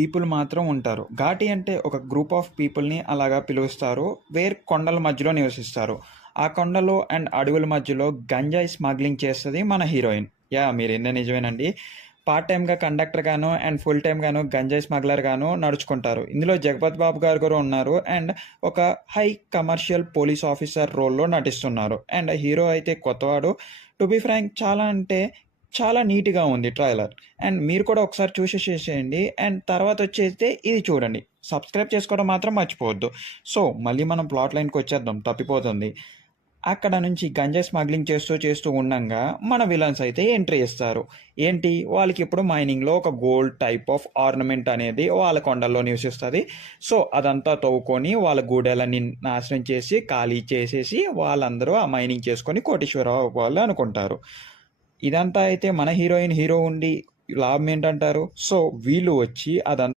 People మాత్రం ఉంటారు. ఘాటి అంటే ఒక గ్రూప్ ఆఫ్ పీపుల్ని అలాగా పిలుస్తారు. కొండల మధ్యలో నివసిస్తారు. ఆ కొండలు అండ్ అడవుల మధ్యలో గంజాయి స్మగ్లింగ్ చేస్తుంది మన హీరోయిన్. మీరు ఎన్న నిజమేనండి. పార్ట్ టైమ్గా కండక్టర్ గాను అండ్ ఫుల్ టైమ్ గాను గంజాయి స్మగ్లర్ గాను నడుచుకుంటారు. ఇందులో జగపతి బాబు గారు కూడా ఉన్నారు అండ్ ఒక హై కమర్షియల్ పోలీస్ ఆఫీసర్ రోల్లో నటిస్తున్నారు. అండ్ హీరో అయితే కొత్తవాడు. టు బి ఫ్రాంక్ చాలా అంటే చాలా నీట్గా ఉంది ట్రైలర్. అండ్ మీరు కూడా ఒకసారి చూసేసేయండి. అండ్ తర్వాత వచ్చేస్తే ఇది చూడండి. సబ్స్క్రైబ్ చేసుకోవడం మాత్రం మర్చిపోవద్దు. సో మళ్ళీ మనం ప్లాట్ లైన్కి వచ్చేద్దాం, తప్పిపోతుంది. అక్కడ నుంచి గంజాయి స్మగ్లింగ్ చేస్తూ ఉండంగా మన విలన్స్ అయితే ఎంట్రీ ఇస్తారు. ఏంటి, వాళ్ళకి ఇప్పుడు మైనింగ్లో ఒక గోల్డ్ టైప్ ఆఫ్ ఆర్నమెంట్ అనేది వాళ్ళ కొండల్లో నివసిస్తుంది. సో అదంతా తవ్వుకొని వాళ్ళ గూడెలన్నీ నాశనం చేసి ఖాళీ చేసేసి వాళ్ళందరూ ఆ మైనింగ్ చేసుకొని కోటీశ్వరరావు అవ్వాలి అనుకుంటారు. ఇదంతా అయితే మన హీరో ఉండి లాభం ఏంటంటారు. సో వీళ్ళు వచ్చి అదంతా